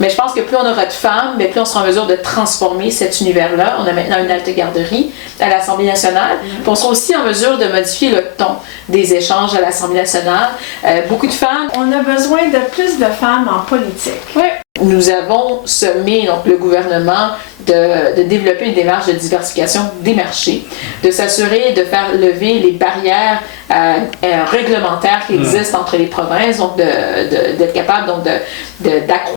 Mais je pense que plus on aura de femmes, mais plus on sera en mesure de transformer cet univers-là. On a maintenant une halte garderie à l'Assemblée nationale. Puis on sera aussi en mesure de modifier le ton des échanges à l'Assemblée nationale. Beaucoup de femmes... On a besoin de plus de femmes en politique. Oui. Nous avons sommé donc, le gouvernement de développer une démarche de diversification des marchés, de s'assurer de faire lever les barrières réglementaires qui existent entre les provinces, donc d'être capable donc, d'accroître.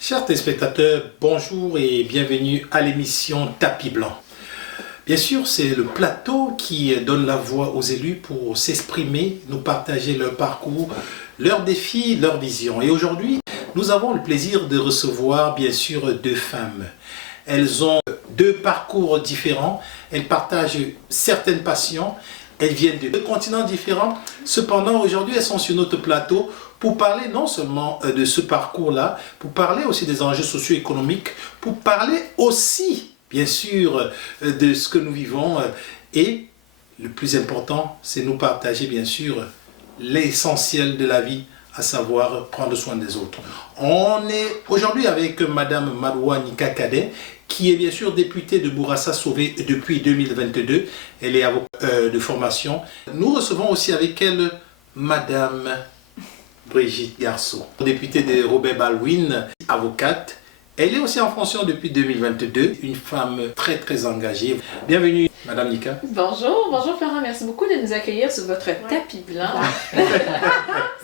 Chers téléspectateurs, bonjour et bienvenue à l'émission Tapis Blanc. Bien sûr, c'est le plateau qui donne la voix aux élus pour s'exprimer, nous partager leur parcours, leurs défis, leurs visions. Et aujourd'hui, nous avons le plaisir de recevoir bien sûr deux femmes. Elles ont deux parcours différents, elles partagent certaines passions, elles viennent de deux continents différents. Cependant, aujourd'hui, elles sont sur notre plateau pour parler non seulement de ce parcours-là, pour parler aussi des enjeux socio-économiques, pour parler aussi, bien sûr, de ce que nous vivons. Et le plus important, c'est nous partager, bien sûr, l'essentiel de la vie, à savoir prendre soin des autres. On est aujourd'hui avec Madame Maroua Nika Cadet, qui est bien sûr députée de Bourassa Sauvé depuis 2022. Elle est avocate de formation. Nous recevons aussi avec elle Madame Brigitte Garceau, députée de Robert Baldwin, avocate. Elle est aussi en fonction depuis 2022, une femme très engagée. Bienvenue Madame Nika. Bonjour Florent, merci beaucoup de nous accueillir sur votre tapis blanc.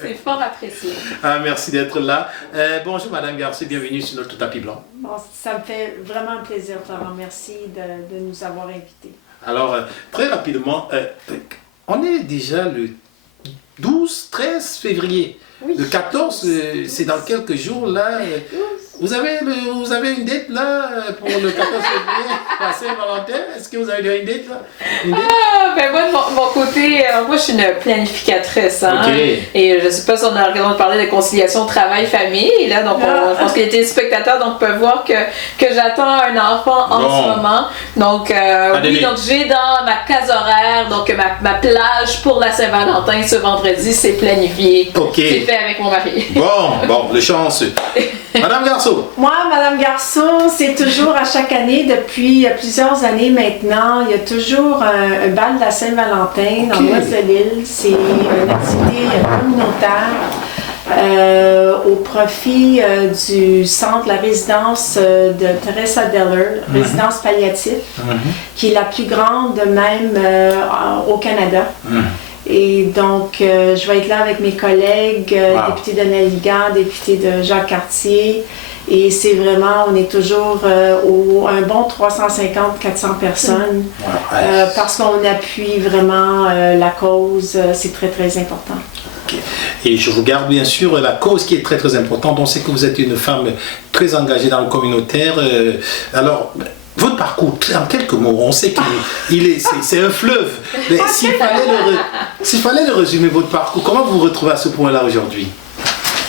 C'est fort apprécié. Ah, merci d'être là. Bonjour Madame Garceau, bienvenue sur notre tapis blanc. Bon, ça me fait vraiment un plaisir, Florent. Merci de nous avoir invités. Alors, très rapidement, on est déjà le 12-13 février. Oui. Le 14, c'est dans quelques jours là. Vous avez une date là pour le 14 février, la Saint-Valentin? Est-ce que vous avez une date là? Ben moi de mon côté, moi je suis une planificatrice, hein, Okay. Et je sais pas si on a l'occasion de parler de conciliation travail-famille, là, donc je pense que les téléspectateurs donc, peuvent voir que j'attends un enfant en ce moment, donc oui, donc j'ai dans ma case horaire, donc ma plage pour la Saint-Valentin ce vendredi, c'est planifié, c'est fait avec mon mari. Bon, le chanceux. Madame Garceau. Moi, Madame Garceau, c'est toujours à chaque année, depuis plusieurs années maintenant, il y a toujours un bal de la Saint-Valentin dans l'ouest de l'île. C'est une activité communautaire au profit du centre, la résidence de Teresa Deller, résidence palliative, qui est la plus grande même au Canada. Et donc, je vais être là avec mes collègues, député de Naligan, député de Jacques Cartier. Et c'est vraiment, on est toujours un bon 350-400 personnes parce qu'on appuie vraiment la cause. C'est très important. Okay. Et je regarde bien sûr la cause qui est très importante. On sait que vous êtes une femme très engagée dans le communautaire. Alors, votre parcours, en quelques mots, on sait c'est un fleuve. Mais s'il fallait le résumer, votre parcours, comment vous vous retrouvez à ce point-là aujourd'hui?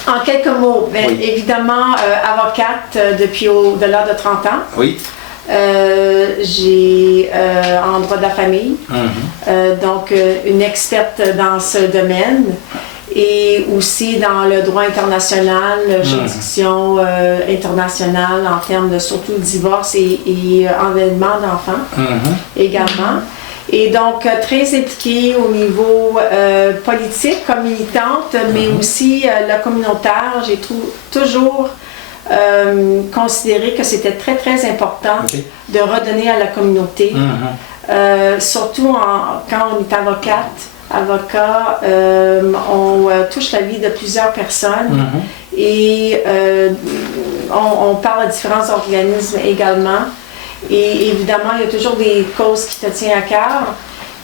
En quelques mots, évidemment, avocate depuis au-delà de 30 ans. Oui. J'ai en droit de la famille, donc une experte dans ce domaine. Et aussi dans le droit international, juridiction internationale en termes de surtout divorce et enlèvement d'enfants également. Et donc très impliquée au niveau politique comme militante, mais aussi le communautaire. J'ai toujours considéré que c'était très important de redonner à la communauté, surtout quand on est avocat, on touche la vie de plusieurs personnes et on parle à différents organismes également. Et évidemment, il y a toujours des causes qui te tiennent à cœur.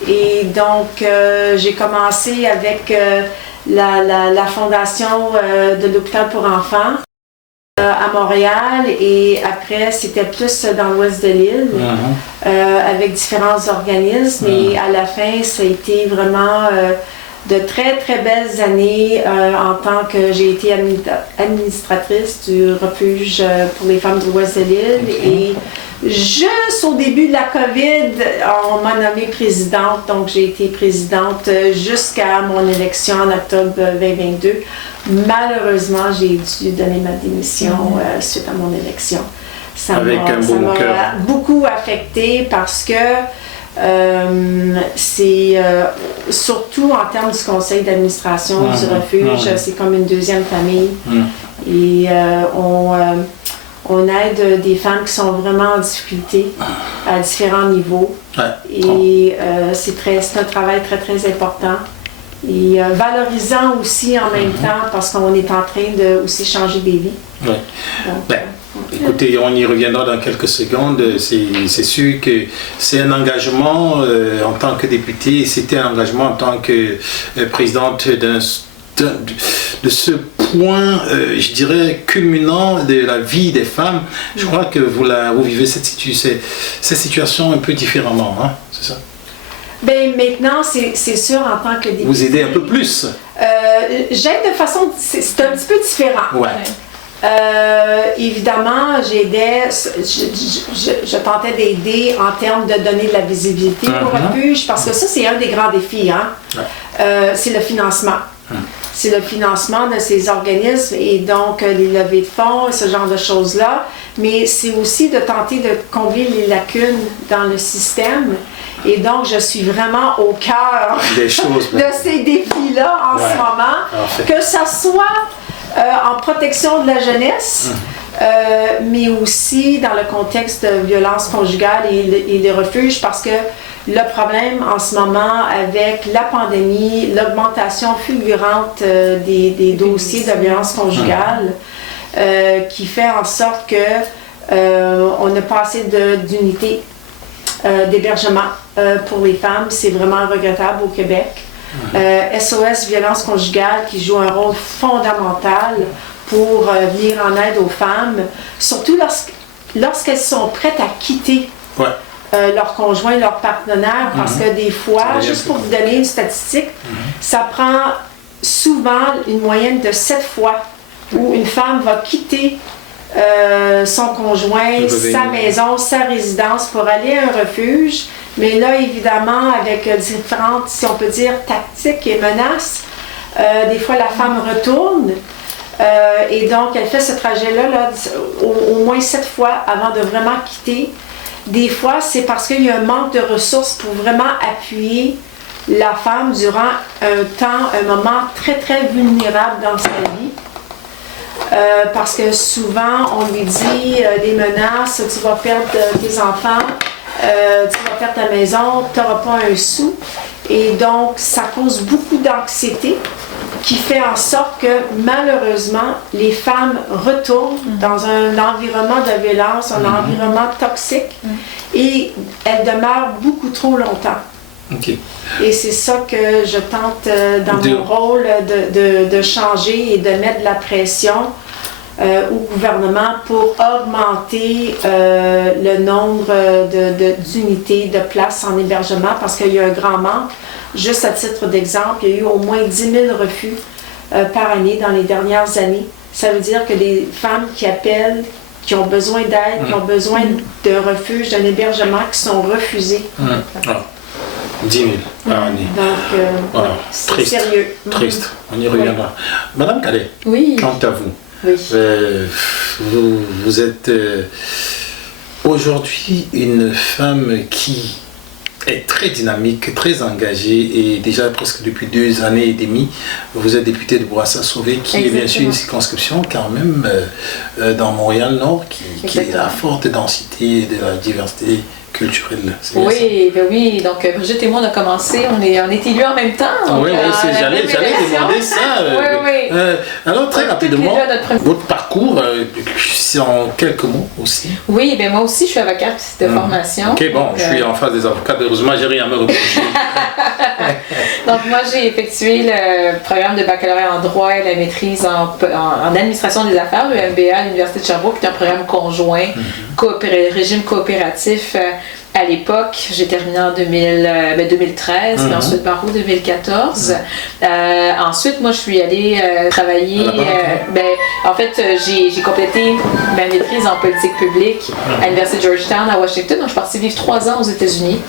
Et donc, j'ai commencé avec la fondation de l'hôpital pour enfants à Montréal, et après c'était plus dans l'ouest de l'île avec différents organismes, et à la fin ça a été vraiment de très très belles années en tant que j'ai été administratrice du refuge pour les femmes de l'Ouest de l'île. Et juste au début de la COVID, on m'a nommée présidente, donc j'ai été présidente jusqu'à mon élection en octobre 2022. Malheureusement, j'ai dû donner ma démission suite à mon élection. Ça m'a beaucoup affectée parce que c'est surtout en termes du conseil d'administration du refuge, c'est comme une deuxième famille. Et on aide des femmes qui sont vraiment en difficulté à différents niveaux. Et c'est un travail très très important. Et valorisant aussi en même temps parce qu'on est en train de aussi changer des vies. Donc, écoutez, on y reviendra dans quelques secondes. C'est sûr que c'est un engagement en tant que députée, c'était un engagement en tant que présidente de ce point, je dirais, culminant de la vie des femmes. Je crois que vous vivez cette situation un peu différemment, hein, c'est ça? Bien, maintenant, c'est sûr, en tant que députée... Vous aidez un peu plus? J'aide de façon... C'est un petit peu différent. Évidemment, j'aidais, je tentais d'aider en termes de donner de la visibilité au refuge, parce que ça, c'est un des grands défis, hein? C'est le financement. C'est le financement de ces organismes et donc les levées de fonds et ce genre de choses-là. Mais c'est aussi de tenter de combler les lacunes dans le système. Et donc, je suis vraiment au cœur de ces défis-là en ce moment. Que ça soit en protection de la jeunesse, mais aussi dans le contexte de violence conjugale et les refuges, parce que le problème en ce moment avec la pandémie, l'augmentation fulgurante des dossiers de violence conjugale, qui fait en sorte que on n'a pas assez d'unités d'hébergement pour les femmes. C'est vraiment regrettable au Québec. SOS Violence conjugale qui joue un rôle fondamental pour venir en aide aux femmes, surtout lorsqu'elles sont prêtes à quitter leur conjoint, leur partenaire, parce que des fois, juste pour vous donner une statistique, ça prend souvent une moyenne de 7 fois où une femme va quitter son conjoint, sa maison, sa résidence pour aller à un refuge. Mais là, évidemment, avec différentes, si on peut dire, tactiques et menaces, des fois la femme retourne et donc elle fait ce trajet-là au moins 7 fois avant de vraiment quitter. Des fois, c'est parce qu'il y a un manque de ressources pour vraiment appuyer la femme durant un moment très très vulnérable dans sa vie. Parce que souvent, on lui dit des menaces, tu vas perdre tes enfants, tu vas perdre ta maison, tu n'auras pas un sou. Et donc, ça cause beaucoup d'anxiété qui fait en sorte que malheureusement, les femmes retournent dans un environnement de violence, un environnement toxique, et elles demeurent beaucoup trop longtemps. Et c'est ça que je tente dans mon rôle de changer et de mettre de la pression au gouvernement pour augmenter le nombre d'unités de places en hébergement parce qu'il y a un grand manque. Juste à titre d'exemple, il y a eu au moins 10 000 refus par année dans les dernières années. Ça veut dire que les femmes qui appellent, qui ont besoin d'aide, qui ont besoin de refuge, d'un hébergement, qui sont refusés. 10 000 par année. Donc, c'est sérieux. Triste, on y reviendra. Madame Cadet, quant à vous, vous êtes aujourd'hui une femme qui est très dynamique, très engagée et déjà presque depuis 2 années et demie, vous êtes députée de Bourassa-Sauvé qui est bien sûr une circonscription quand même dans Montréal-Nord qui est à forte densité de la diversité culturelle. Oui, donc Brigitte et moi on a commencé, on est élus en même temps. J'allais demander ça. Alors très rapidement, votre parcours, c'est en quelques mots aussi. Oui, moi aussi je suis avocate de formation. Je suis en face des avocats, heureusement j'ai rien à me reprocher. Donc moi j'ai effectué le programme de baccalauréat en droit et la maîtrise en administration des affaires, le MBA à l'Université de Sherbrooke, qui est un programme conjoint, régime coopératif à l'époque. J'ai terminé en 2013, puis ensuite barreau 2014. Ensuite, moi, je suis allée travailler. En fait, j'ai complété ma maîtrise en politique publique à l'Université de Georgetown à Washington. Donc, je suis partie vivre 3 ans aux États-Unis.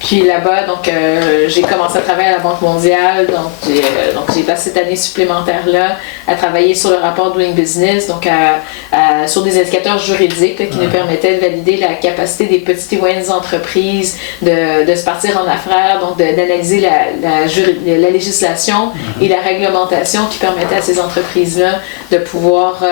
Puis là-bas, donc, j'ai commencé à travailler à la Banque mondiale. Donc, j'ai passé cette année supplémentaire-là à travailler sur le rapport Doing Business, donc sur des indicateurs juridiques qui nous permettaient de valider la capacité des petites et moyennes entreprises de se partir en affaires, donc d'analyser la législation et la réglementation qui permettait à ces entreprises-là de pouvoir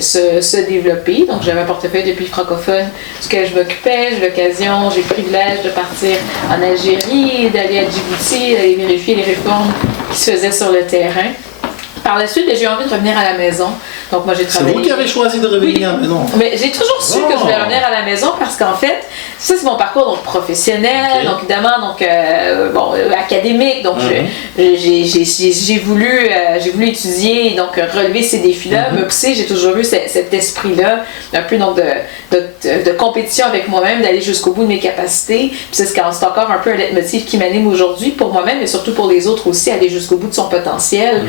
se développer. Donc j'avais un portefeuille de pays francophones duquel je m'occupais. J'ai l'occasion, j'ai le privilège de partir en Algérie, d'aller à Djibouti, d'aller vérifier les réformes qui se faisaient sur le terrain. Par la suite, j'ai eu envie de revenir à la maison. Donc moi j'ai travaillé... C'est vous qui avez choisi de revenir à la maison? Mais j'ai toujours su que je voulais revenir à la maison parce qu'en fait, ça c'est mon parcours donc professionnel, donc évidemment académique. Donc j'ai voulu étudier, donc relever ces défis-là, me pousser. J'ai toujours eu cet esprit-là, un peu donc de compétition avec moi-même, d'aller jusqu'au bout de mes capacités. Puis c'est encore un peu un leitmotiv qui m'anime aujourd'hui pour moi-même, mais surtout pour les autres aussi, aller jusqu'au bout de son potentiel.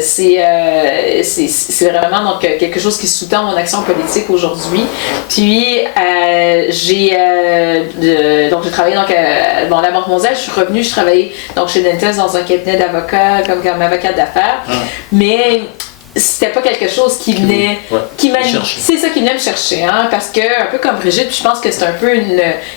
C'est vraiment donc quelque chose qui sous-tend mon action politique aujourd'hui. Puis j'ai travaillé dans la Banque mondiale. Je suis revenue, je travaillais donc chez Dentez dans un cabinet d'avocats comme avocate d'affaires, mais c'était pas quelque chose qui venait c'est ça qui venait me chercher, hein, parce que un peu comme Brigitte, je pense que c'est un peu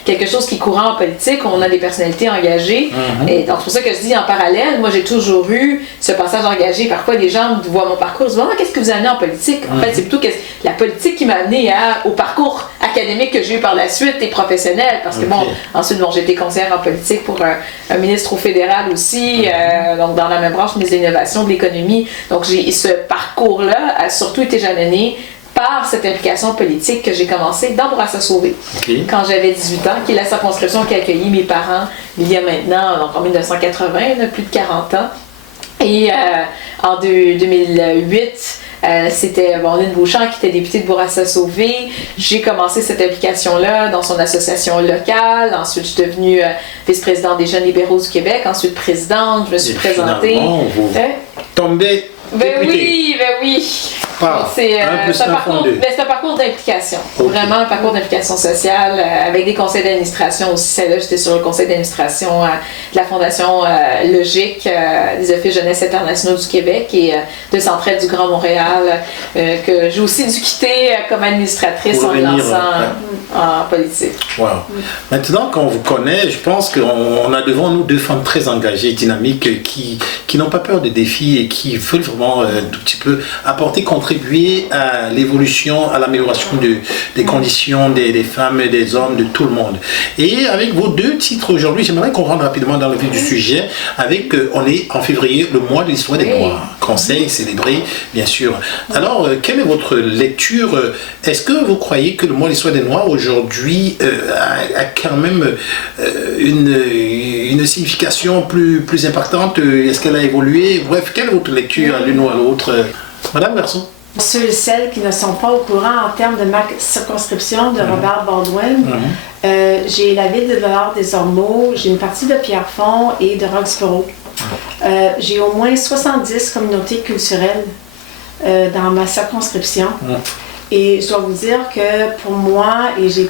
quelque chose qui est courant en politique. On a des personnalités engagées et donc c'est pour ça que je dis en parallèle, moi j'ai toujours eu ce passage engagé. Parfois les gens voient mon parcours, ils se disent qu'est-ce que vous avez amené en politique? En fait, c'est plutôt la politique qui m'a amené au parcours académique que j'ai eu par la suite et professionnel, parce que ensuite j'ai été conseillère en politique pour un ministre au fédéral aussi, donc dans la même branche des innovations, de l'économie. Donc j'ai ce parcours-là a surtout été jalonné par cette implication politique que j'ai commencé dans Bourassa-Sauvé quand j'avais 18 ans, qui est la circonscription qui a accueilli mes parents il y a maintenant, donc en 1980, plus de 40 ans. Et en 2008, c'était Lynn Beauchamp qui était députée de Bourassa-Sauvé. J'ai commencé cette implication-là dans son association locale. Ensuite, je suis devenue vice-présidente des Jeunes libéraux du Québec. Ensuite, présidente. Je me suis présentée. Tombé. Ben oui. C'est un parcours d'implication. Vraiment un parcours d'implication sociale avec des conseils d'administration aussi. Celle-là, j'étais sur le conseil d'administration de la Fondation Logique des Offices Jeunesse internationaux du Québec et de Centraide du Grand Montréal que j'ai aussi dû quitter comme administratrice en me lançant en politique. Wow. Maintenant qu'on vous connaît, je pense qu'on a devant nous 2 femmes très engagées, dynamiques, qui n'ont pas peur des défis et qui veulent vraiment un tout petit peu contribuer à l'évolution, à l'amélioration des conditions des femmes et des hommes, de tout le monde. Et avec vos 2 titres aujourd'hui, j'aimerais qu'on rentre rapidement dans le vif du sujet. On est en février, le mois de l'histoire des Noirs. Conseil célébré, bien sûr. Alors, quelle est votre lecture? Est-ce que vous croyez que le mois de l'histoire des Noirs aujourd'hui a quand même une signification plus impactante? Est-ce qu'elle a évolué? Bref, quelle est votre lecture à l'une ou à l'autre? Madame Garçon. Ceux et celles qui ne sont pas au courant en termes de ma circonscription de Robert Baldwin, j'ai la ville de Dollard-des-Ormeaux, j'ai une partie de Pierrefonds et de Roxborough. J'ai au moins 70 communautés culturelles dans ma circonscription. Et je dois vous dire que pour moi, et je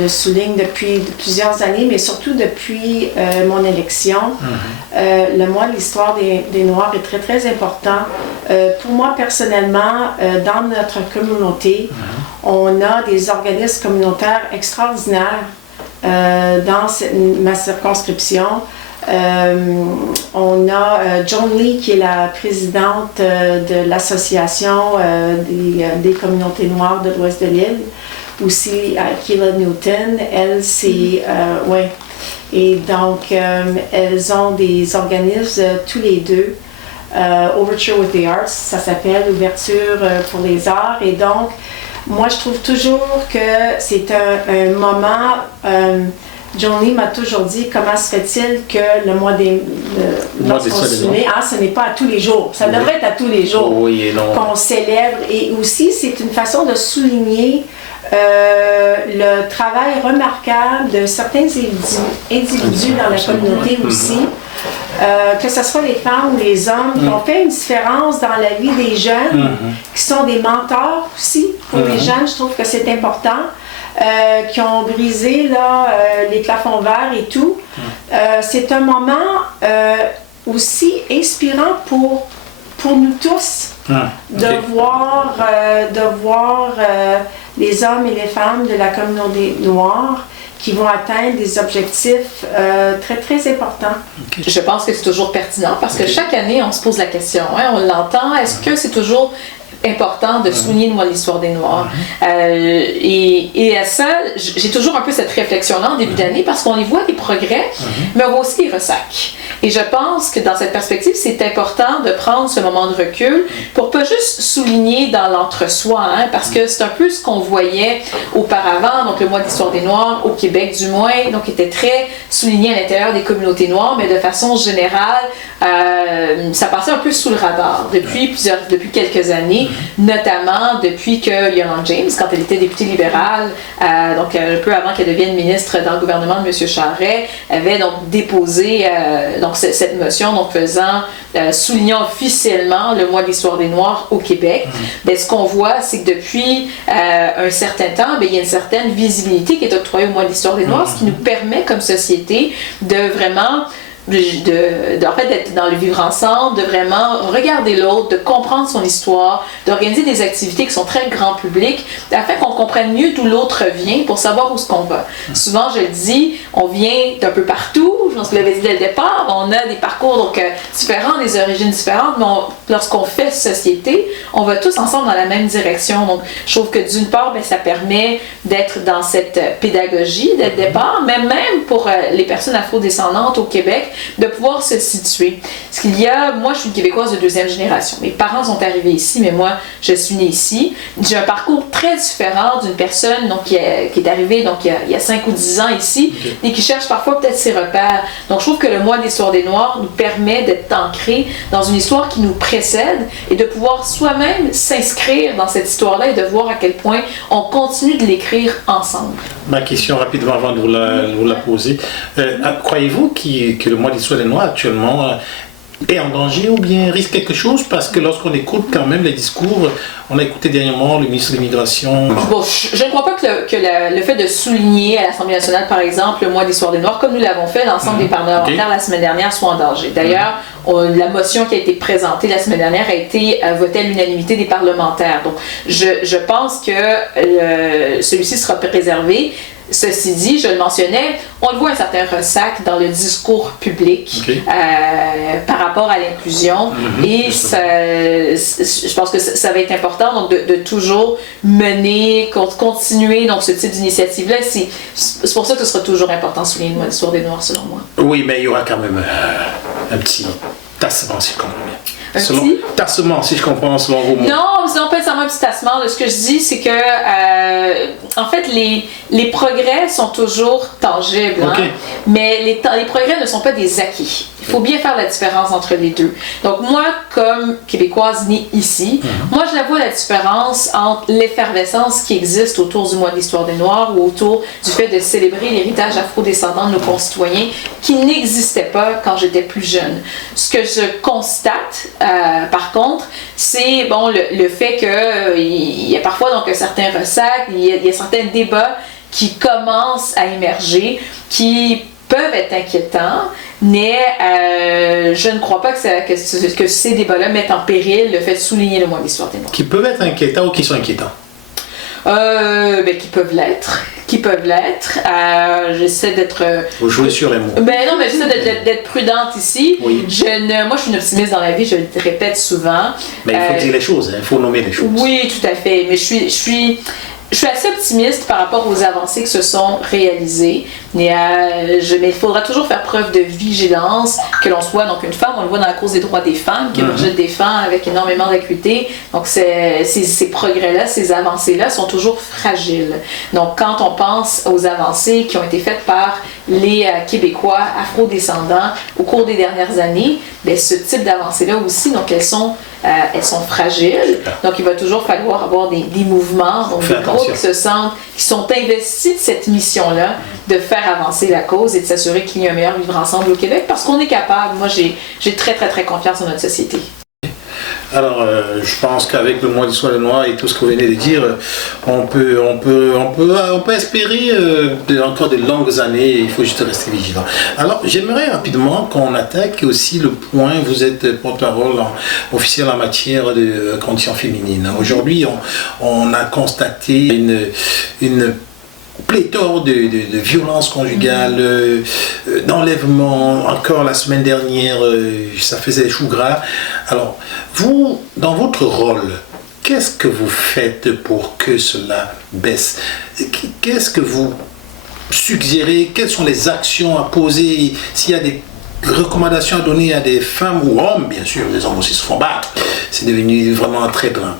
le souligne depuis plusieurs années, mais surtout depuis mon élection, le mois de l'histoire des Noirs est très, très important. Pour moi, personnellement, dans notre communauté, on a des organismes communautaires extraordinaires dans ma circonscription. On a Joan Lee qui est la présidente de l'association des communautés noires de l'ouest de l'île, aussi Keila Newton, elle c'est et donc elles ont des organismes tous les 2, Overture with the Arts, ça s'appelle Ouverture pour les arts, et donc moi je trouve toujours que c'est un moment Johnny m'a toujours dit comment se fait-il que le mois des ce n'est pas à tous les jours. Ça devrait être à tous les jours qu'on célèbre. Et aussi, c'est une façon de souligner le travail remarquable de certains individus dans la communauté aussi. Que ce soit les femmes ou les hommes, qui ont fait une différence dans la vie des jeunes, qui sont des mentors aussi pour les jeunes. Je trouve que c'est important. Qui ont brisé les plafonds verts et tout. C'est un moment aussi inspirant pour nous tous de voir les hommes et les femmes de la communauté noire qui vont atteindre des objectifs très, très importants. Je pense que c'est toujours pertinent parce que chaque année, on se pose la question, on l'entend, est-ce que c'est toujours important de souligner l'histoire des Noirs. Et à ça, j'ai toujours un peu cette réflexion-là en début d'année parce qu'on y voit des progrès, mais on voit aussi des ressacs. Et je pense que dans cette perspective, c'est important de prendre ce moment de recul pour pas juste souligner dans l'entre-soi, parce que c'est un peu ce qu'on voyait auparavant, donc le mois d'histoire des Noirs, au Québec du moins, donc était très souligné à l'intérieur des communautés noires, mais de façon générale, ça passait un peu sous le radar depuis quelques années, notamment depuis que Yolande James, quand elle était députée libérale, donc un peu avant qu'elle devienne ministre dans le gouvernement de M. Charest, avait donc déposé cette motion soulignant officiellement le mois de l'histoire des Noirs au Québec. Ben, ce qu'on voit, c'est que depuis un certain temps, il y a une certaine visibilité qui est octroyée au mois de l'histoire des Noirs, ce qui nous permet comme société de vraiment d'être dans le vivre ensemble, de vraiment regarder l'autre, de comprendre son histoire, d'organiser des activités qui sont très grand public, afin qu'on comprenne mieux d'où l'autre vient pour savoir où est-ce qu'on va. Souvent, je le dis, on vient d'un peu partout, je pense que vous l'avez dit dès le départ, on a des parcours différents, des origines différentes, mais lorsqu'on fait société, on va tous ensemble dans la même direction. Donc, je trouve que d'une part, ça permet d'être dans cette pédagogie dès le départ, mais même pour les personnes afro-descendantes au Québec, de pouvoir se situer. Parce qu'il y a, moi je suis une Québécoise de deuxième génération. Mes parents sont arrivés ici, mais moi je suis née ici. J'ai un parcours très différent d'une personne qui est arrivée il y a 5 ou 10 ans ici et qui cherche parfois peut-être ses repères. Donc je trouve que le mois de l'histoire des Noirs nous permet d'être ancrés dans une histoire qui nous précède et de pouvoir soi-même s'inscrire dans cette histoire-là et de voir à quel point on continue de l'écrire ensemble. Ma question rapidement avant de vous la poser. Croyez-vous que le mois de l'histoire des Noirs actuellement est en danger ou bien risque quelque chose? Parce que lorsqu'on écoute quand même les discours, on a écouté dernièrement le ministre de l'Immigration. Bon, je ne crois pas que le fait de souligner à l'Assemblée nationale, par exemple, le mois d'histoire des Noirs, comme nous l'avons fait l'ensemble des parlementaires la semaine dernière, soit en danger. D'ailleurs, la motion qui a été présentée la semaine dernière a été votée à l'unanimité des parlementaires. Donc, je pense que celui-ci sera préservé. Ceci dit, je le mentionnais, on le voit un certain ressac dans le discours public par rapport à l'inclusion et je pense que ça va être important donc, de toujours mener, continuer donc, ce type d'initiative-là. C'est pour ça que ce sera toujours important de souligner le mois d'histoire des Noirs selon moi. Oui, mais il y aura quand même un petit tassement si je comprends bien. Tassement, si je comprends, selon vos mots. Non, c'est pas nécessairement un petit tassement. Ce que je dis, c'est que, en fait, les progrès sont toujours tangibles, mais les progrès ne sont pas des acquis. Il faut bien faire la différence entre les deux. Donc, moi, comme Québécoise née ici, moi, je la vois la différence entre l'effervescence qui existe autour du mois de l'histoire des Noirs ou autour du fait de célébrer l'héritage afro-descendant de nos concitoyens qui n'existait pas quand j'étais plus jeune. Ce que je constate, par contre, c'est le fait qu'il y a parfois donc, un certain ressac, il y a certains débats qui commencent à émerger, qui peuvent être inquiétants, mais je ne crois pas que ces débats-là mettent en péril le fait de souligner le mois de l'histoire des Noirs. Qui peuvent être inquiétants ou qui sont inquiétants? Qui peuvent l'être. J'essaie d'être... Vous jouez sur les mots. Non, mais j'essaie d'être prudente ici. Oui. Moi, je suis une optimiste dans la vie, je le répète souvent. Mais il faut dire les choses, il faut nommer les choses. Oui, tout à fait. Mais je suis assez optimiste par rapport aux avancées qui se sont réalisées, mais il faudra toujours faire preuve de vigilance, que l'on soit donc une femme, on le voit dans la cause des droits des femmes, que Brigitte défend avec énormément d'acuité. Donc ces progrès-là, ces avancées-là sont toujours fragiles. Donc quand on pense aux avancées qui ont été faites par les Québécois afro-descendants au cours des dernières années, bien, ce type d'avancées-là aussi, donc elles sont fragiles. Donc, il va toujours falloir avoir des mouvements, donc des groupes qui sont investis de cette mission-là de faire avancer la cause et de s'assurer qu'il y ait un meilleur vivre ensemble au Québec parce qu'on est capable. Moi, j'ai très, très, très confiance en notre société. Alors, je pense qu'avec le mois d'Histoire Noire et tout ce que vous venez de dire, on peut espérer encore de longues années. Il faut juste rester vigilant. Alors, j'aimerais rapidement qu'on attaque aussi le point. Vous êtes porte-parole officiel en matière de conditions féminines. Aujourd'hui, on a constaté une pléthore de violences conjugales, d'enlèvements. Encore la semaine dernière, ça faisait chou gras. Alors, vous, dans votre rôle, qu'est-ce que vous faites pour que cela baisse? Qu'est-ce que vous suggérez? Quelles sont les actions à poser? S'il y a des recommandations à donner à des femmes ou hommes, bien sûr, les hommes aussi se font battre. C'est devenu vraiment très grand.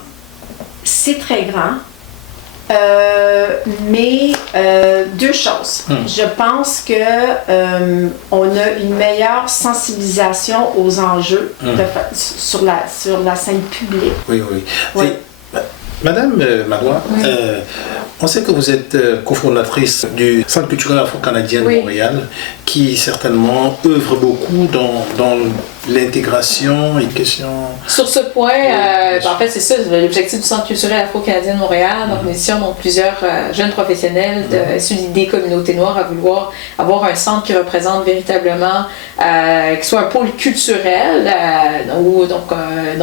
C'est très grand. Mais deux choses. Je pense que on a une meilleure sensibilisation aux enjeux sur la scène publique. Oui. Oui. Madame Madoua, on sait que vous êtes cofondatrice du Centre culturel afro-canadien de Montréal, qui certainement œuvre beaucoup dans l'intégration et questions... Sur ce point, en fait, c'est ça, l'objectif du Centre culturel afro-canadien de Montréal, donc une mission, donc plusieurs jeunes professionnels issus des communautés noires à vouloir avoir un centre qui représente véritablement, qui soit un pôle culturel, où donc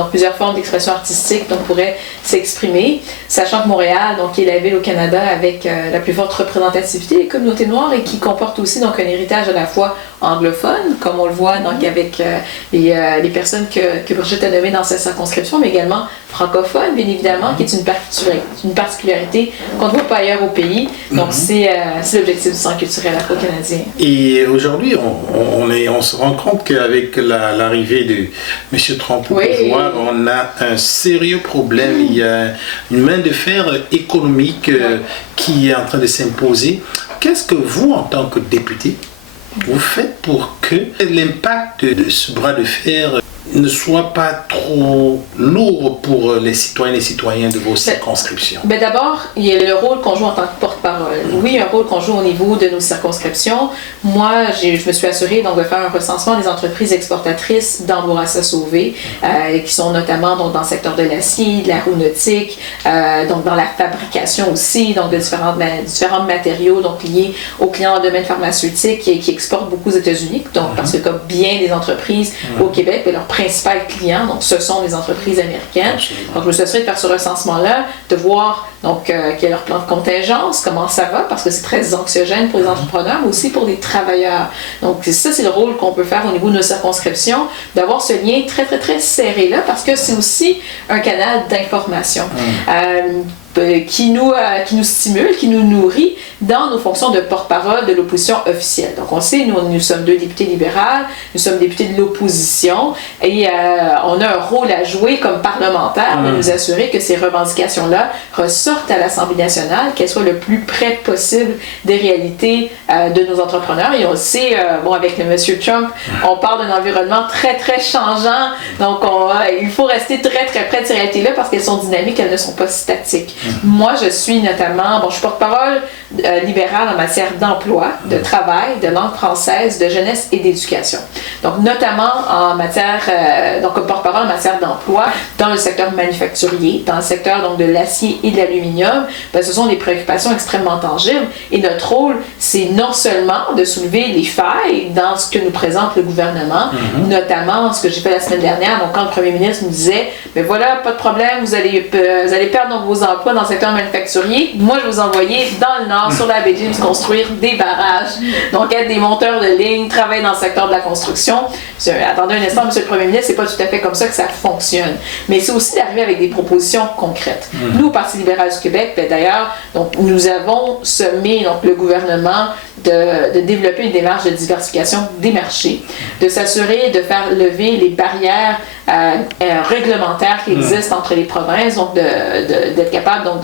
plusieurs formes d'expression artistique pourraient s'exprimer, sachant que Montréal donc, est la ville au Canada avec la plus forte représentativité des communautés noires et qui comporte aussi donc, un héritage à la fois anglophone, comme on le voit donc, avec les personnes que Brigitte a nommées dans sa circonscription, mais également francophone, bien évidemment, qui est une particularité qu'on ne voit pas ailleurs au pays. Donc, c'est l'objectif du Centre culturel afro-canadien. Et aujourd'hui, on se rend compte qu'avec l'arrivée de M. Trump au pouvoir, on a un sérieux problème. Il y a une main de fer économique qui est en train de s'imposer. Qu'est-ce que vous, en tant que député, vous faites pour que l'impact de ce bras de fer ne soit pas trop lourd pour les citoyennes et citoyens de vos circonscriptions? Ben d'abord, il y a le rôle qu'on joue en tant que porte-parole. Oui, un rôle qu'on joue au niveau de nos circonscriptions. Moi, je me suis assurée donc, de faire un recensement des entreprises exportatrices dans Bourassa-Sauvé, qui sont notamment donc, dans le secteur de l'acier, de l'aéronautique, donc dans la fabrication aussi, donc de différents matériaux donc, liés aux clients dans le domaine pharmaceutique qui exportent beaucoup aux États-Unis. Donc, parce que comme bien des entreprises au Québec, leur principal client, donc ce sont les entreprises américaines. Donc je me suis assurée de faire ce recensement-là, de voir donc quel est leur plan de contingence, comment ça va, parce que c'est très anxiogène pour les entrepreneurs, mais aussi pour les travailleurs. Donc ça, c'est le rôle qu'on peut faire au niveau de nos circonscriptions, d'avoir ce lien très, très, très serré-là, parce que c'est aussi un canal d'information. Qui nous stimule, qui nous nourrit dans nos fonctions de porte-parole de l'opposition officielle. Donc on sait, nous sommes deux députés libérales, nous sommes députés de l'opposition et on a un rôle à jouer comme parlementaire de nous assurer que ces revendications-là ressortent à l'Assemblée nationale, qu'elles soient le plus près possible des réalités de nos entrepreneurs. Et on sait, avec le monsieur Trump, on parle d'un environnement très, très changeant, donc il faut rester très, très près de ces réalités-là parce qu'elles sont dynamiques, elles ne sont pas statiques. Moi, je suis notamment, je suis porte-parole libérale en matière d'emploi, de travail, de langue française, de jeunesse et d'éducation. Donc, notamment en matière, comme porte-parole en matière d'emploi, dans le secteur manufacturier, dans le secteur donc, de l'acier et de l'aluminium, ce sont des préoccupations extrêmement tangibles. Et notre rôle, c'est non seulement de soulever les failles dans ce que nous présente le gouvernement, notamment ce que j'ai fait la semaine dernière, donc quand le premier ministre nous disait, mais voilà, pas de problème, vous allez perdre donc, vos emplois dans le secteur manufacturier. Moi, je vous envoyais dans le Nord, sur la baie James, construire des barrages. Donc, être des monteurs de ligne, travailler dans le secteur de la construction. Attendez un instant, Monsieur le Premier ministre, c'est pas tout à fait comme ça que ça fonctionne. Mais c'est aussi d'arriver avec des propositions concrètes. Nous, au Parti libéral du Québec, d'ailleurs, donc, nous avons sommé donc, le gouvernement de développer une démarche de diversification des marchés, de s'assurer de faire lever les barrières réglementaires qui existent entre les provinces, donc d'être capable donc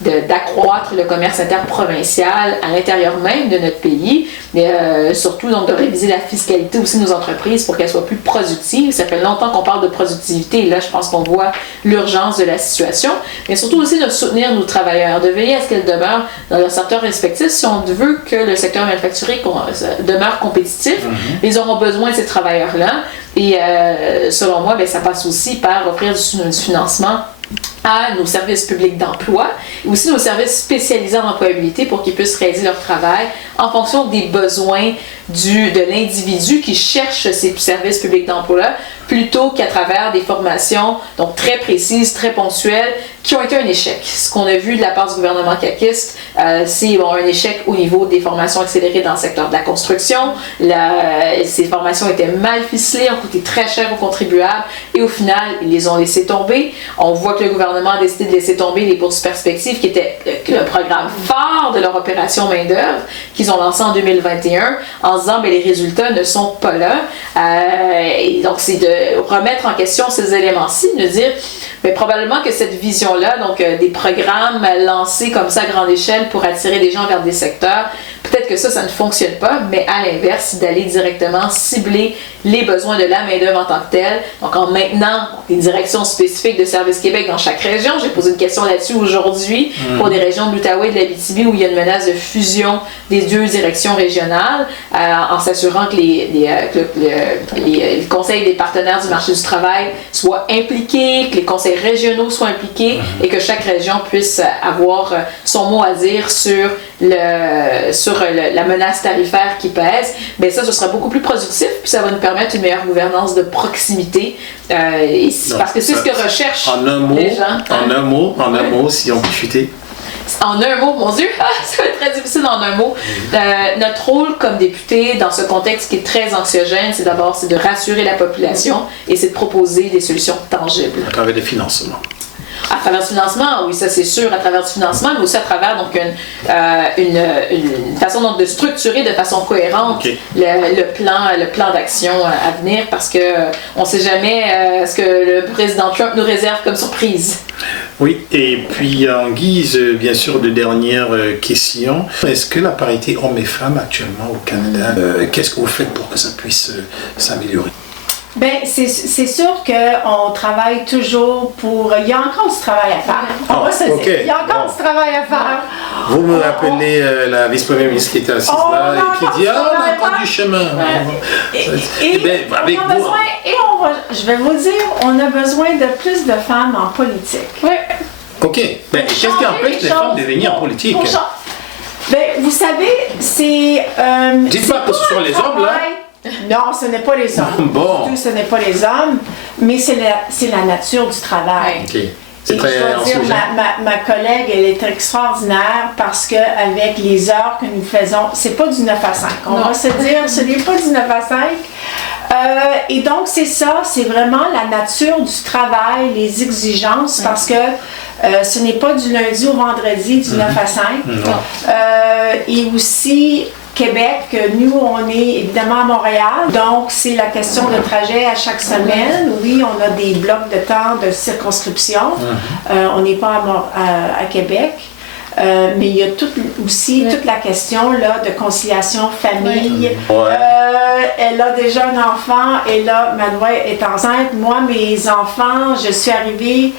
d'accroître le commerce interprovincial à l'intérieur même de notre pays, mais surtout donc de réviser la fiscalité aussi de nos entreprises pour qu'elles soient plus productives. Ça fait longtemps qu'on parle de productivité et là je pense qu'on voit l'urgence de la situation, mais surtout aussi de soutenir nos travailleurs, de veiller à ce qu'elles demeurent dans leur secteur respectif. Si on veut que le secteur manufacturier demeure compétitif, ils auront besoin de ces travailleurs-là et selon moi, ça passe aussi par offrir du financement à nos services publics d'emploi et aussi nos services spécialisés en employabilité pour qu'ils puissent réaliser leur travail en fonction des besoins de l'individu qui cherche ces services publics d'emploi plutôt qu'à travers des formations donc très précises, très ponctuelles, qui ont été un échec. Ce qu'on a vu de la part du gouvernement caquiste, c'est un échec au niveau des formations accélérées dans le secteur de la construction. Ces formations étaient mal ficelées, ont coûté très cher aux contribuables et au final, ils les ont laissés tomber. On voit que le gouvernement a décidé de laisser tomber les bourses perspectives qui était le programme phare de leur opération main-d'œuvre qu'ils ont lancé en 2021 en se disant les résultats ne sont pas là. Et donc, c'est de remettre en question ces éléments-ci, de dire probablement que cette vision-là, donc des programmes lancés comme ça à grande échelle pour attirer des gens vers des secteurs, peut-être que ça ne fonctionne pas, mais à l'inverse, d'aller directement cibler les besoins de la main-d'œuvre en tant que telle, donc en maintenant des directions spécifiques de Service Québec dans chaque région. J'ai posé une question là-dessus aujourd'hui pour des régions de l'Outaouais et de l'Abitibi où il y a une menace de fusion des deux directions régionales, en s'assurant que les conseils des partenaires du marché du travail soient impliqués, que les conseils régionaux soient impliqués et que chaque région puisse avoir son mot à dire sur la menace tarifaire qui pèse. Mais ça, ce sera beaucoup plus productif puis ça va nous permettre une meilleure gouvernance de proximité parce que c'est ce que recherchent les gens. En un mot, si on peut chuter. En un mot, mon Dieu, ça va être très difficile en un mot. Notre rôle comme député dans ce contexte qui est très anxiogène, c'est de rassurer la population et c'est de proposer des solutions tangibles. À travers des financements. À travers du financement, oui, ça c'est sûr, à travers du financement, mais aussi à travers donc, une façon donc, de structurer de façon cohérente le plan d'action à venir parce qu'on ne sait jamais ce que le président Trump nous réserve comme surprise. Oui, et puis en guise, bien sûr, de dernière question, est-ce que la parité hommes et femmes actuellement au Canada, qu'est-ce que vous faites pour que ça puisse s'améliorer? Bien, c'est sûr qu'on travaille toujours pour... Il y a encore du travail à faire. Il y a encore du travail à faire. Vous me rappelez la vice-première ministre qui était assise là et qui dit « Ah, on n'a pas du chemin. » je vais vous dire, on a besoin de plus de femmes en politique. Oui. OK. Ben, qu'est-ce qui empêche les femmes de venir en politique? Ben, vous savez, c'est... Dites pas que ce sont les hommes, là. Non, ce n'est pas les hommes. Bon. Ce n'est pas les hommes, mais c'est la nature du travail. Okay. C'est et très je dois dire, ma collègue, elle est extraordinaire parce qu'avec les heures que nous faisons, c'est pas du 9 à 5. On va se dire, ce n'est pas du 9 à 5. Et donc, c'est ça, c'est vraiment la nature du travail, les exigences, parce que ce n'est pas du lundi au vendredi, du 9 à 5. Et aussi... Québec, nous, on est évidemment à Montréal, donc c'est la question de trajet à chaque semaine. Oui, on a des blocs de temps de circonscription. On n'est pas à Québec. Mais il y a toute la question là, de conciliation famille. Elle a déjà un enfant et là, Manuel est enceinte. Moi, mes enfants, je suis arrivée...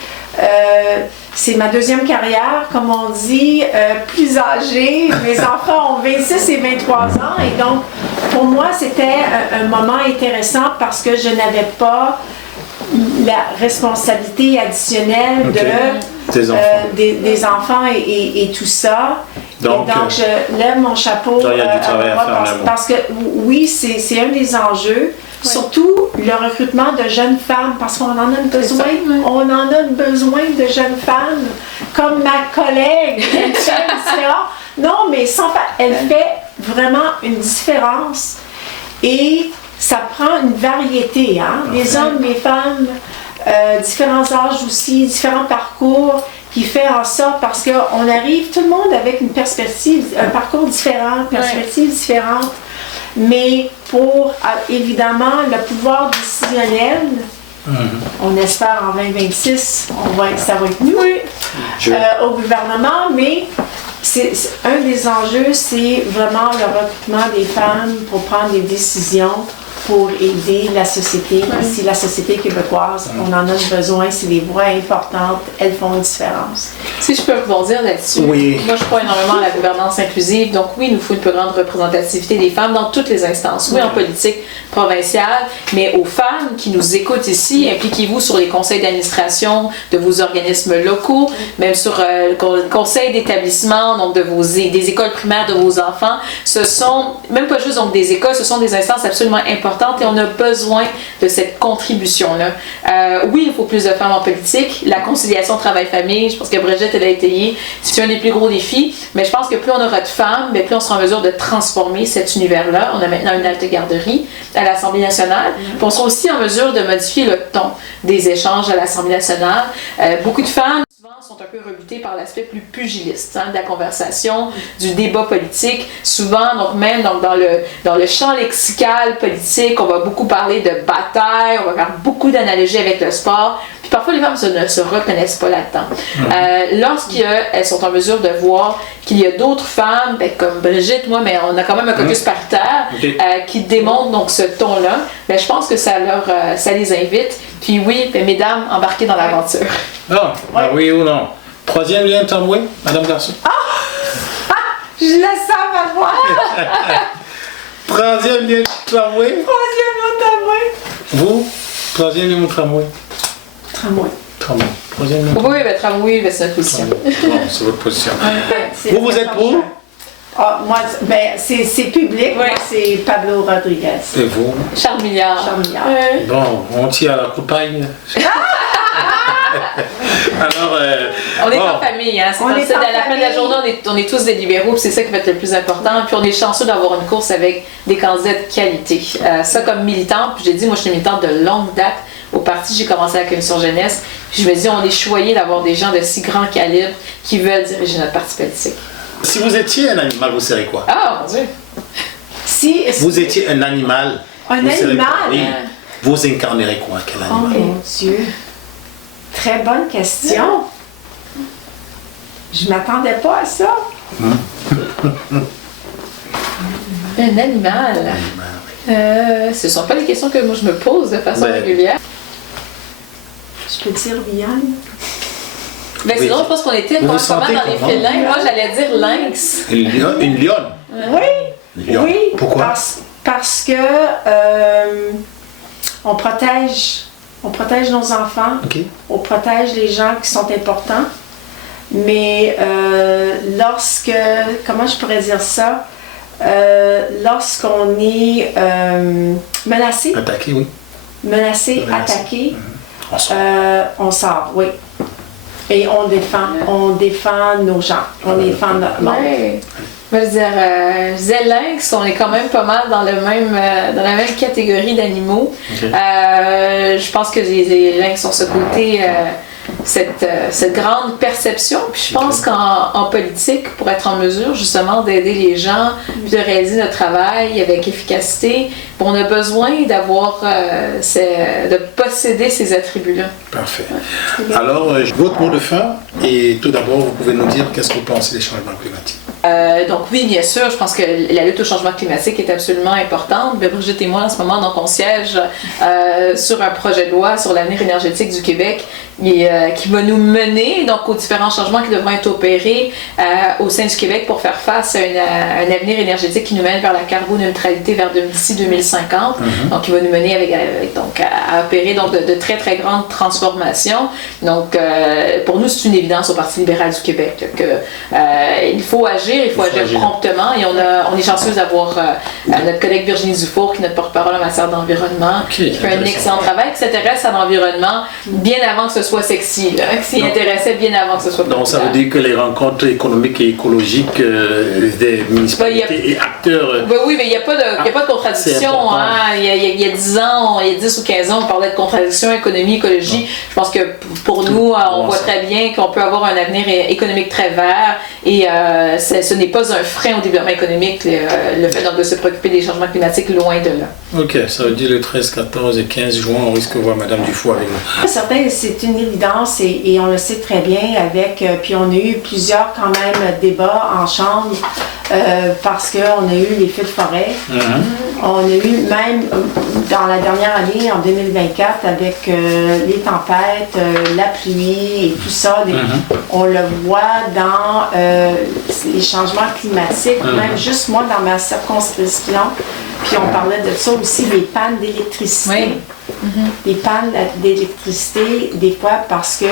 c'est ma deuxième carrière, comme on dit, plus âgée. Mes enfants ont 26 et 23 ans. Et donc, pour moi, c'était un moment intéressant parce que je n'avais pas la responsabilité additionnelle des enfants et tout ça. Donc je lève mon chapeau parce que oui, c'est un des enjeux. Oui. Surtout le recrutement de jeunes femmes, parce qu'on en a besoin. On en a besoin de jeunes femmes, comme ma collègue. Non, mais elle fait vraiment une différence. Et ça prend une variété, hein? Les hommes, les femmes, différents âges aussi, différents parcours, qui fait en sorte, parce qu'on arrive, tout le monde avec une perspective, un parcours différent, une perspective différente, mais pour, évidemment, le pouvoir décisionnel, on espère en 2026, ça va être nous, au gouvernement, mais un des enjeux, c'est vraiment le recrutement des femmes pour prendre des décisions pour aider la société. Si la société québécoise, on en a besoin, c'est des voix importantes, elles font une différence. Si je peux rebondir là-dessus, moi je crois énormément à la gouvernance inclusive, donc oui, il nous faut une plus grande représentativité des femmes dans toutes les instances, en politique provinciale, mais aux femmes qui nous écoutent ici, impliquez-vous sur les conseils d'administration de vos organismes locaux, même sur le conseil d'établissement, donc des écoles primaires de vos enfants. Ce sont, même pas juste donc, des écoles, ce sont des instances absolument importantes et on a besoin de cette contribution-là. Oui, il faut plus de femmes en politique. La conciliation travail-famille, je pense que Brigitte l'a étayé, c'est un des plus gros défis, mais je pense que plus on aura de femmes, mais plus on sera en mesure de transformer cet univers-là. On a maintenant une halte garderie à l'Assemblée nationale, puis on sera aussi en mesure de modifier le ton des échanges à l'Assemblée nationale. Beaucoup de femmes sont un peu rebutées par l'aspect plus pugiliste de la conversation, du débat politique. Souvent, donc même donc, dans le champ lexical politique, on va beaucoup parler de bataille, on va faire beaucoup d'analogies avec le sport. Puis parfois, les femmes ne se reconnaissent pas là-dedans. Lorsqu'elles sont en mesure de voir qu'il y a d'autres femmes, comme Brigitte, moi, mais on a quand même un caucus paritaire qui démontre donc ce ton-là, je pense que ça les invite. Puis oui, mesdames, embarquez dans l'aventure. Oui ou non? Troisième lien tramway, Madame Garçon? Je le sens, ma voix! Troisième lien tramway? Troisième lien tramway! Vous? Troisième lien tramway? Tramway. Troisième lien tramway? Oui, tramway, c'est notre position. Non, c'est votre position. Vous êtes pour? Moi, c'est public, moi, c'est Pablo Rodriguez. Et vous? Charles Milliard. Bon, on tire à la campagne. Alors, on est en famille, hein? À la fin de la journée, on est tous des libéraux, puis c'est ça qui va être le plus important. Puis on est chanceux d'avoir une course avec des candidats de qualité. Ça, comme militante, puis j'ai dit, moi, je suis militante de longue date. Au parti, j'ai commencé à la commission jeunesse. Puis je me dis, on est choyé d'avoir des gens de si grand calibre qui veulent diriger notre parti politique. Si vous étiez un animal, vous serez quoi? Ah, mon Dieu! Si vous étiez un animal. Oui. Vous incarnerez quoi? Quel animal? Oh mon Dieu! Très bonne question. Je m'attendais pas à ça. Un animal. Ce ne sont pas des questions que moi je me pose de façon régulière. Je peux dire Liane? Sinon, je pense qu'on était constamment dans les félins. Moi, j'allais dire lynx. Une lionne? Oui. Pourquoi? Parce que on protège nos enfants, on protège les gens qui sont importants, mais comment je pourrais dire ça? Lorsqu'on est menacé, attaqué, on sort, oui. Et on défend nos gens, on défend notre monde. Je disais lynx, on est quand même pas mal dans la même catégorie d'animaux. Je pense que les lynx ont ce côté, cette grande perception. Puis je pense qu'en politique, pour être en mesure justement d'aider les gens, puis de réaliser notre travail avec efficacité, on a besoin d'avoir, de posséder ces attributs-là. Parfait. Alors, votre mot de fin, et tout d'abord, vous pouvez nous dire qu'est-ce que vous pensez des changements climatiques? Donc oui, bien sûr, je pense que la lutte au changement climatique est absolument importante. Brigitte et moi, en ce moment, donc, on siège sur un projet de loi sur l'avenir énergétique du Québec qui va nous mener donc, aux différents changements qui devront être opérés au sein du Québec pour faire face à un avenir énergétique qui nous mène vers la carboneutralité d'ici 2050. Donc, qui va nous mener à opérer donc, de très, très grandes transformations. Donc, pour nous, c'est une évidence au Parti libéral du Québec qu'il faut agir. Il faut agir promptement et on est chanceux d'avoir notre collègue Virginie Dufour, qui est notre porte-parole en matière d'environnement, qui fait un excellent travail, qui s'intéresse à l'environnement bien avant que ce soit sexy, là, s'y intéressait bien avant que ce soit populaire. Donc ça veut dire que les rencontres économiques et écologiques des municipalités et acteurs... Oui, mais il n'y a pas de contradiction. Hein. Il y a 10 ans, il y a 10 ou 15 ans, on parlait de contradiction économie, écologie. Je pense que pour nous, on voit très bien qu'on peut avoir un avenir économique très vert et ce n'est pas un frein au développement économique, le fait donc de se préoccuper des changements climatiques, loin de là. Ok, ça veut dire le 13, 14 et 15 juin, on risque de voir Madame Dufour avec nous. Certains, c'est une évidence et on le sait très bien puis on a eu plusieurs quand même débats en chambre parce qu'on a eu les feux de forêt. On a eu même dans la dernière année, en 2024, avec les tempêtes, la pluie et tout ça, on le voit dans les changements climatiques, même juste moi dans ma circonscription, puis on parlait de ça aussi, les pannes d'électricité. Les pannes d'électricité, des fois parce que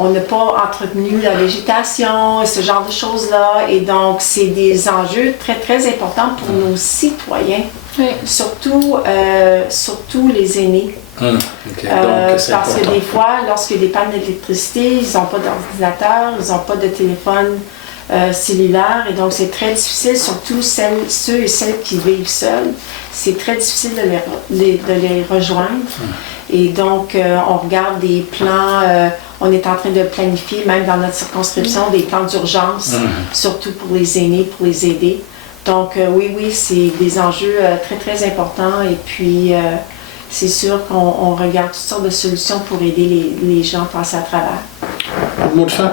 on n'a pas entretenu la végétation, ce genre de choses-là, et donc c'est des enjeux très très importants pour nos citoyens, surtout les aînés. Parce que des fois, lorsqu'il y a des pannes d'électricité, ils n'ont pas d'ordinateur, ils n'ont pas de téléphone cellulaire, et donc c'est très difficile, surtout ceux et celles qui vivent seuls, c'est très difficile de les rejoindre. Et donc on regarde des plans, on est en train de planifier, même dans notre circonscription, des plans d'urgence, surtout pour les aînés, pour les aider. Donc oui, c'est des enjeux très très importants, et puis c'est sûr qu'on regarde toutes sortes de solutions pour aider les gens à passer à travers. Mot de fin.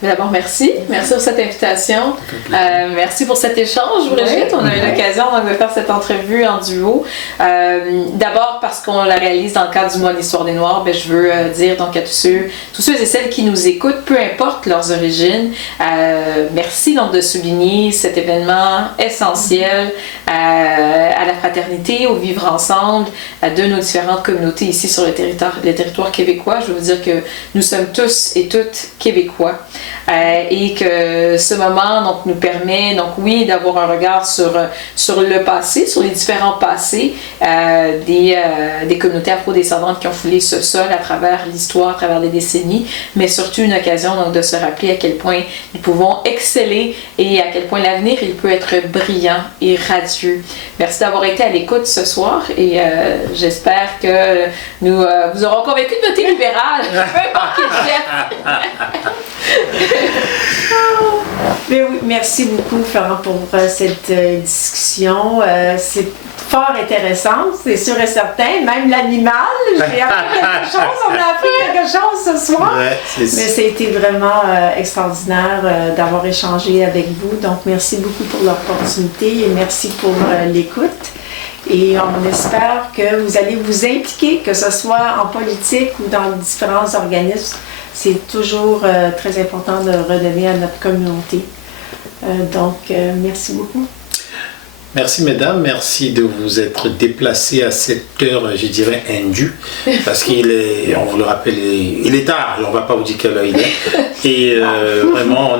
D'abord, merci. Merci pour cette invitation. Merci pour cet échange, Brigitte. On a eu l'occasion de faire cette entrevue en duo. D'abord, parce qu'on la réalise dans le cadre du mois de l'Histoire des Noirs, je veux dire donc à tous ceux et celles qui nous écoutent, peu importe leurs origines, merci donc de souligner cet événement essentiel à la fraternité, au vivre ensemble de nos différentes communautés ici sur le territoire québécois. Je veux vous dire que nous sommes tous et toutes québécois. Et que ce moment donc, nous permet d'avoir un regard sur le passé, sur les différents passés des communautés afro-descendantes qui ont foulé ce sol à travers l'histoire, à travers les décennies, mais surtout une occasion donc, de se rappeler à quel point nous pouvons exceller et à quel point l'avenir il peut être brillant et radieux. Merci d'avoir été à l'écoute ce soir et j'espère que nous vous aurons convaincu de voter libéral, peu importe qui est chef. Mais oui, merci beaucoup, Florent, pour cette discussion. C'est fort intéressant, c'est sûr et certain. Même l'animal, j'ai appris quelque chose, on a appris quelque chose ce soir. Mais ça a été vraiment extraordinaire d'avoir échangé avec vous. Donc, merci beaucoup pour l'opportunité et merci pour l'écoute. Et on espère que vous allez vous impliquer, que ce soit en politique ou dans différents organismes. C'est toujours très important de redonner à notre communauté. Merci beaucoup. Merci mesdames, merci de vous être déplacées à cette heure, je dirais, indue, parce qu'il est, on vous le rappelle, il est tard, on ne va pas vous dire quelle heure il est. Et vraiment,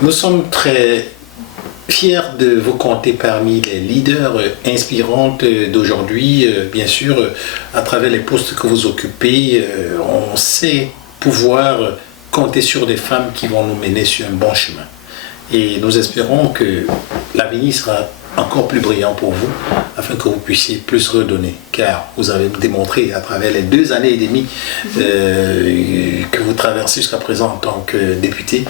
nous sommes très fiers de vous compter parmi les leaders inspirantes d'aujourd'hui. Bien sûr, à travers les postes que vous occupez, on sait pouvoir compter sur des femmes qui vont nous mener sur un bon chemin. Et nous espérons que l'avenir sera encore plus brillant pour vous, afin que vous puissiez plus redonner, car vous avez démontré à travers les 2 années et demie que vous traversez jusqu'à présent en tant que député,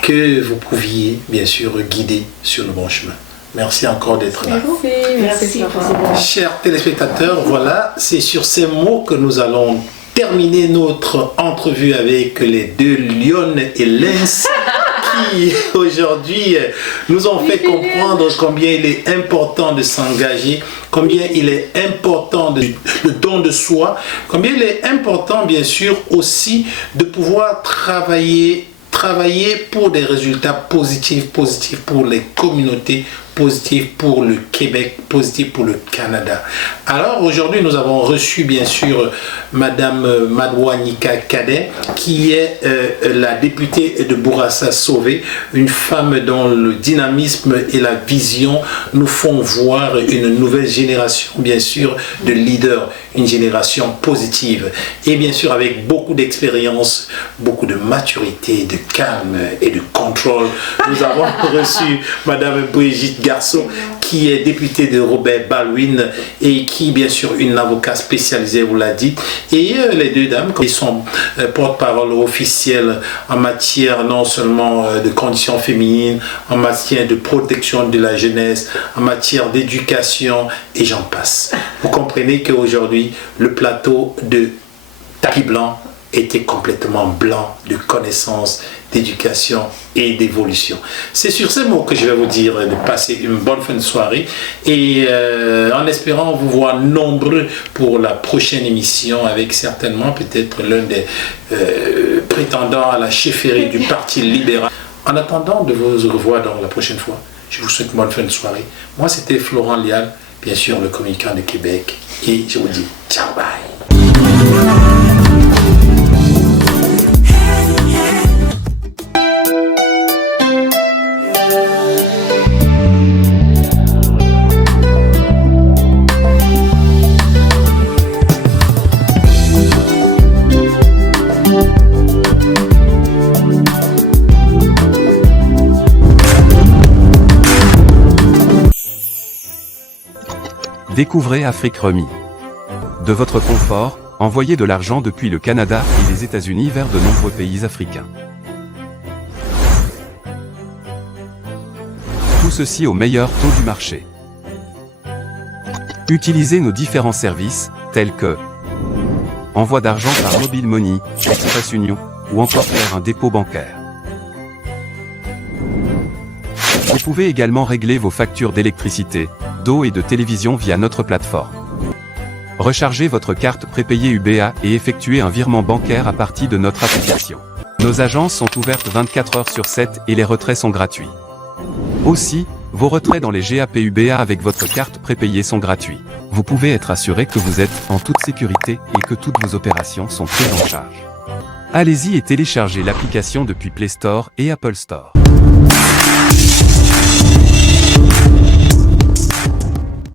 que vous pouviez bien sûr guider sur le bon chemin. Merci encore d'être là. Merci. Chers téléspectateurs, voilà, c'est sur ces mots que nous allons terminer notre entrevue avec les 2 lionnes et lynx qui aujourd'hui nous ont fait comprendre combien il est important de s'engager, combien il est important le don de soi, combien il est important bien sûr aussi de pouvoir travailler pour des résultats positifs pour les communautés, positifs pour le Québec, positifs pour le Canada. Alors aujourd'hui nous avons reçu bien sûr Madame Madouanika Cadet qui est la députée de Bourassa-Sauvé, une femme dont le dynamisme et la vision nous font voir une nouvelle génération bien sûr de leaders, une génération positive. Et bien sûr, avec beaucoup d'expérience, beaucoup de maturité, de calme et de contrôle, nous avons reçu Madame Brigitte Garceau, qui est députée de Robert Baldwin et qui, bien sûr, une avocate spécialisée, vous l'a dit. Et les deux dames, qui sont porte-parole officielle en matière non seulement de conditions féminines, en matière de protection de la jeunesse, en matière d'éducation, et j'en passe. Vous comprenez qu'aujourd'hui, le plateau de Tapis Blanc était complètement blanc de connaissances, d'éducation et d'évolution. C'est sur ces mots que je vais vous dire de passer une bonne fin de soirée et en espérant vous voir nombreux pour la prochaine émission avec certainement peut-être l'un des prétendants à la chefferie du Parti libéral. En attendant de vous revoir dans la prochaine fois, je vous souhaite une bonne fin de soirée. Moi, c'était Florent Lial, bien sûr le communicant de Québec, et je vous dis ciao, bye. Découvrez Afrique Remi. De votre confort, envoyez de l'argent depuis le Canada et les États-Unis vers de nombreux pays africains. Tout ceci au meilleur taux du marché. Utilisez nos différents services, tels que envoi d'argent par Mobile Money, Express Union, ou encore faire un dépôt bancaire. Vous pouvez également régler vos factures d'électricité, d'eau et de télévision via notre plateforme. Rechargez votre carte prépayée UBA et effectuez un virement bancaire à partir de notre application. Nos agences sont ouvertes 24 heures sur 7 et les retraits sont gratuits. Aussi, vos retraits dans les GAP UBA avec votre carte prépayée sont gratuits. Vous pouvez être assuré que vous êtes en toute sécurité et que toutes vos opérations sont prises en charge. Allez-y et téléchargez l'application depuis Play Store et Apple Store.